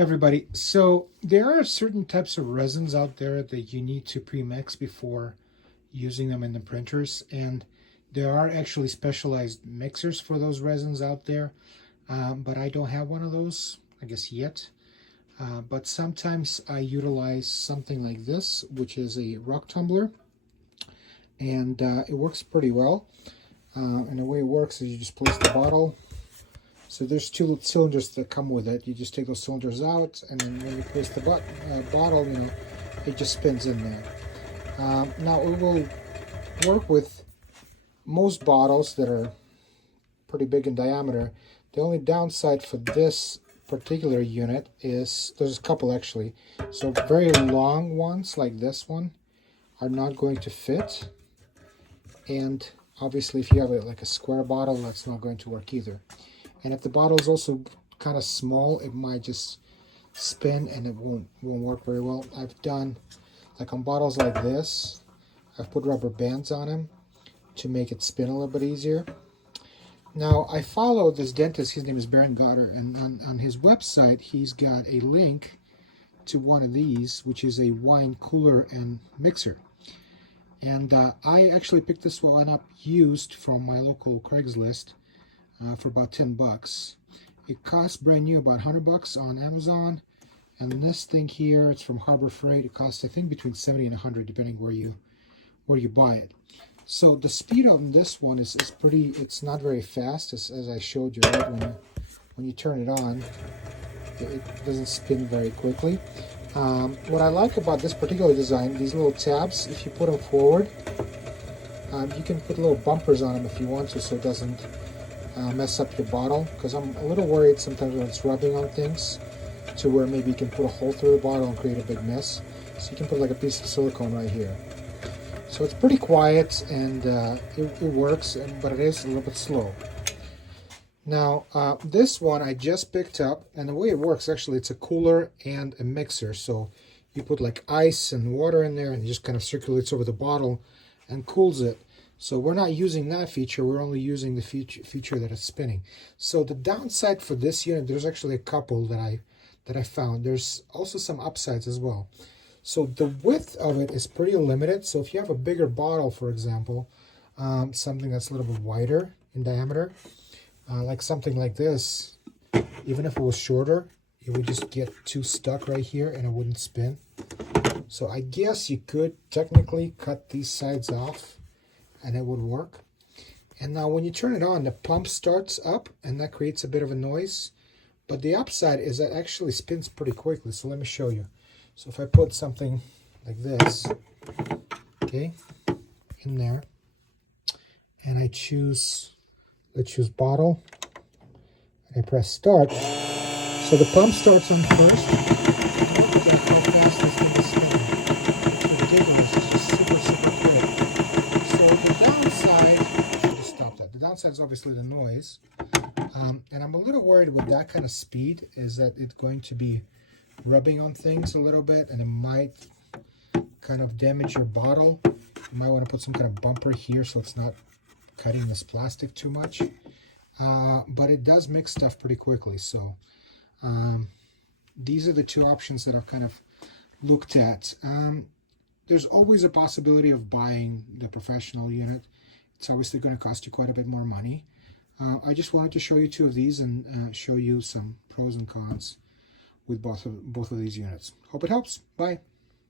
Everybody, so there are certain types of resins out there that you need to pre-mix before using them in the printers, and there are actually specialized mixers for those resins out there, but I don't have one of those, I guess, yet. But sometimes I utilize something like this, which is a rock tumbler, and it works pretty well. And the way it works is you just place the bottle. So there's two cylinders that come with it. You just take those cylinders out, and then when you place the bottle, it just spins in there. Now it will work with most bottles that are pretty big in diameter. The only downside for this particular unit is, there's a couple actually. So very long ones like this one are not going to fit. And obviously if you have like a square bottle, that's not going to work either. And if the bottle is also kind of small, it might just spin and it won't work very well. I've done, like on bottles like this, I've put rubber bands on them to make it spin a little bit easier. Now, I follow this dentist, his name is Baron Goddard, and on his website, he's got a link to one of these, which is a wine cooler and mixer. And I actually picked this one up used from my local Craigslist for about 10 bucks. It costs brand new about 100 bucks on Amazon. And this thing here, it's from Harbor Freight. It costs, I think, between 70 and 100, depending where you buy it. So the speed on this one is pretty, it's not very fast, as I showed you, right? When you turn it on, it doesn't spin very quickly. What I like about this particular design, these little tabs, if you put them forward, you can put little bumpers on them if you want to, so it doesn't mess up your bottle, because I'm a little worried sometimes when it's rubbing on things to where maybe you can put a hole through the bottle and create a big mess. So you can put like a piece of silicone right here. So it's pretty quiet, and it works, but it is a little bit slow. Now, this one I just picked up, and the way it works, actually, it's a cooler and a mixer. So you put like ice and water in there, and it just kind of circulates over the bottle and cools it. So we're not using that feature, we're only using the feature that is spinning. So the downside for this unit, there's actually a couple that I found. There's also some upsides as well. So the width of it is pretty limited. So if you have a bigger bottle, for example, something that's a little bit wider in diameter, like something like this, even if it was shorter, it would just get too stuck right here and it wouldn't spin. So I guess you could technically cut these sides off and it would work. And now when you turn it on, the pump starts up and that creates a bit of a noise. But the upside is that it actually spins pretty quickly. So let me show you. So if I put something like this, okay, in there, and I choose, let's choose bottle, and I press start, so the pump starts on first. Look at how fast this thing is spinning. It's ridiculous. It's just super quick. So the downside, I'll just stop that. The downside is obviously the noise, and I'm a little worried with that kind of speed is that it's going to be rubbing on things a little bit, and it might kind of damage your bottle. You might want to put some kind of bumper here so it's not cutting this plastic too much. But it does mix stuff pretty quickly. So these are the two options that I've kind of looked at. There's always a possibility of buying the professional unit. It's obviously going to cost you quite a bit more money. I just wanted to show you two of these and show you some pros and cons with both of these units. Hope it helps. Bye.